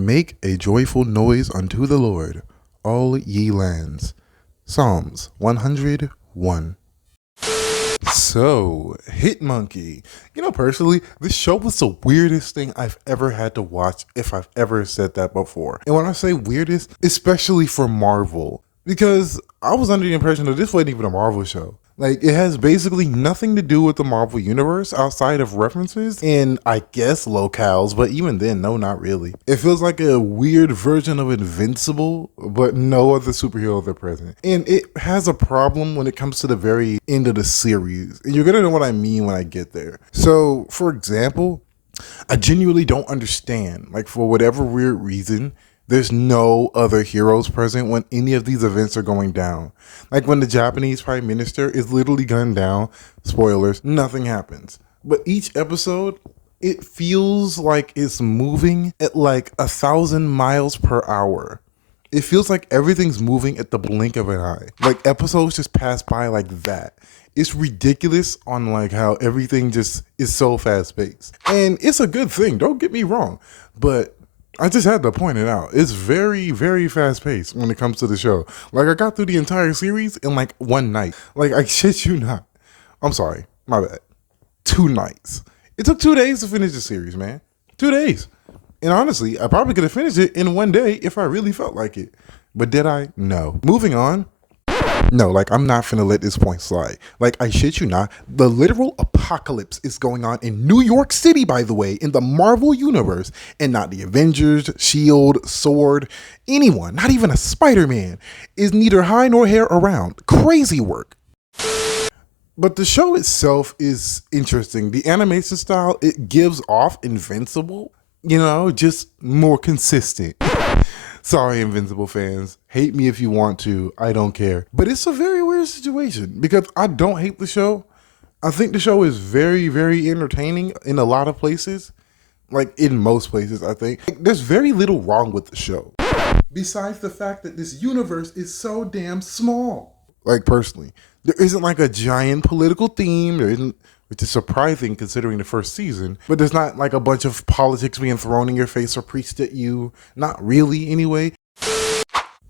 Make a joyful noise unto the Lord, all ye lands. Psalms 101. So, Hitmonkey. Personally, this show was the weirdest thing I've ever had to watch, if I've ever said that before. And when I say weirdest, especially for Marvel, because I was under the impression that this wasn't even a Marvel show. Like, it has basically nothing to do with the Marvel Universe outside of references and I guess locales, but even then, no, not really. It feels like a weird version of Invincible, but no other superheroes are present. And it has a problem when it comes to the very end of the series. And you're gonna know what I mean when I get there. So, for example, I genuinely don't understand, like, for whatever weird reason, there's no other heroes present when any of these events are going down. Like when the Japanese prime minister is literally gunned down, spoilers, nothing happens. But each episode, it feels like it's moving at like 1,000 miles per hour. It feels like everything's moving at the blink of an eye. Like episodes just pass by like that. It's ridiculous on like how everything just is so fast paced. And it's a good thing, don't get me wrong. But I just had to point it out. It's very, very fast paced when it comes to the show. Like I got through the entire series in like one night. Like I shit you not. I'm sorry, my bad. 2 nights. It took 2 days to finish the series, man. 2 days. And honestly, I probably could have finished it in one day if I really felt like it. But did I? No. Moving on. No, like I'm not finna let this point slide. Like I shit you not, the literal apocalypse is going on in New York City, by the way, in the Marvel universe, and not the Avengers, Shield, Sword, anyone, not even a Spider-Man, is neither high nor hair around. Crazy work. But the show itself is interesting. The animation style, it gives off Invincible, just more consistent. Sorry, Invincible fans. Hate me if you want to. I don't care. But it's a very weird situation because I don't hate the show. I think the show is very, very entertaining in a lot of places. Like in most places, I think. There's very little wrong with the show. Besides the fact that this universe is so damn small. Like personally, there isn't like a giant political theme. There isn't, which is surprising considering the first season, but there's not like a bunch of politics being thrown in your face or preached at you. Not really, anyway.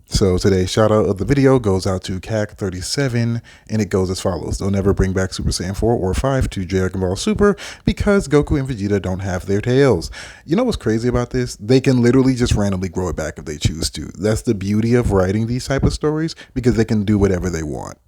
So today's shout out of the video goes out to CAC37, and it goes as follows. They'll never bring back Super Saiyan 4 or 5 to Dragon Ball Super because Goku and Vegeta don't have their tails. You know what's crazy about this? They can literally just randomly grow it back if they choose to. That's the beauty of writing these type of stories, because they can do whatever they want.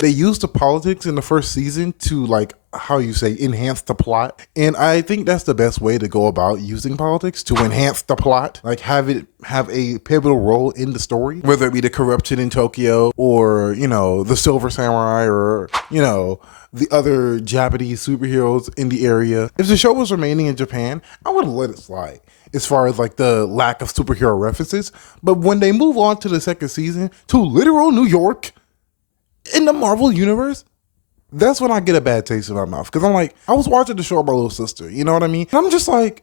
They used the politics in the first season to, like, enhance the plot. And I think that's the best way to go about using politics, to enhance the plot. Like, have it have a pivotal role in the story, whether it be the corruption in Tokyo or, the Silver Samurai or, the other Japanese superheroes in the area. If the show was remaining in Japan, I would have let it slide as far as like the lack of superhero references. But when they move on to the second season to literal New York, in the Marvel universe, that's when I get a bad taste in my mouth. Because I'm like, I was watching the show with my little sister, you know what I mean? And I'm just like,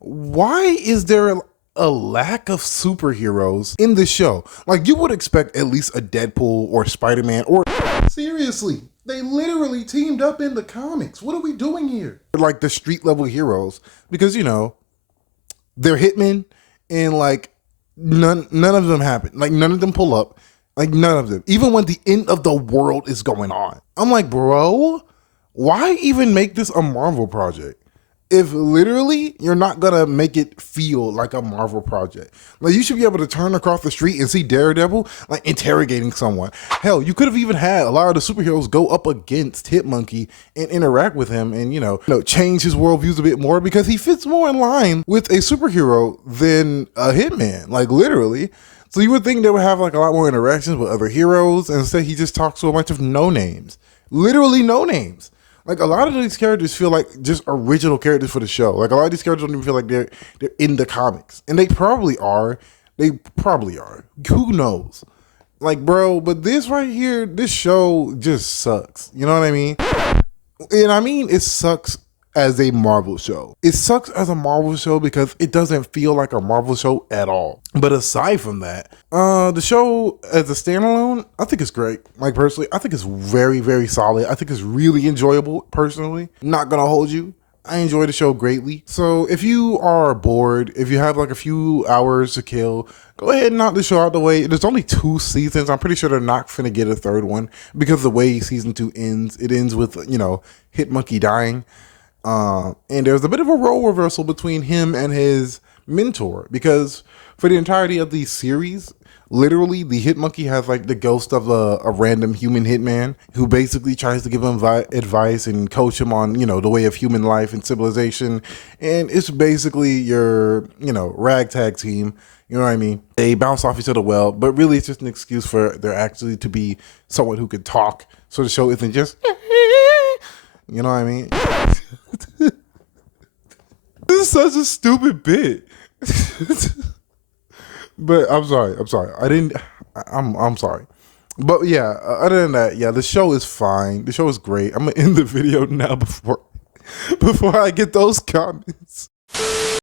why is there a lack of superheroes in this show? Like, you would expect at least a Deadpool or Spider-Man or... Seriously, they literally teamed up in the comics. What are we doing here? Like the street level heroes. Because, they're hitmen and like none of them happen. Like none of them pull up. Like none of them, even when the end of the world is going on. I'm like, bro, why even make this a Marvel project? If literally you're not gonna make it feel like a Marvel project. Like you should be able to turn across the street and see Daredevil like interrogating someone. Hell, you could have even had a lot of the superheroes go up against Hitmonkey and interact with him and, change his worldviews a bit more, because he fits more in line with a superhero than a hitman, like literally. So you would think they would have like a lot more interactions with other heroes, and instead he just talks to a bunch of no-names. Literally no-names. Like a lot of these characters feel like just original characters for the show. Like a lot of these characters don't even feel like they're in the comics. And they probably are. Who knows? Like, bro, but this right here, this show just sucks. You know what I mean? And I mean, it sucks as a Marvel show. It sucks as a Marvel show because it doesn't feel like a Marvel show at all. But aside from that, the show as a standalone, I think it's great. Like personally, I think it's very, very solid. I think it's really enjoyable personally. Not gonna hold you. I enjoy the show greatly. So if you are bored, if you have like a few hours to kill, go ahead and knock the show out the way. There's only 2 seasons. I'm pretty sure they're not finna get a third one because the way season 2 ends, it ends with, Hitmonkey dying. And there's a bit of a role reversal between him and his mentor because for the entirety of the series, literally the Hitmonkey has like the ghost of a random human hitman who basically tries to give him advice and coach him on, the way of human life and civilization. And it's basically your, ragtag team. You know what I mean? They bounce off each other well, but really it's just an excuse for there actually to be someone who can talk. So the show isn't just, you know what I mean? This is such a stupid bit. But I'm sorry. I'm sorry. But yeah, other than that, yeah, the show is fine. The show is great. I'm gonna end the video now before I get those comments.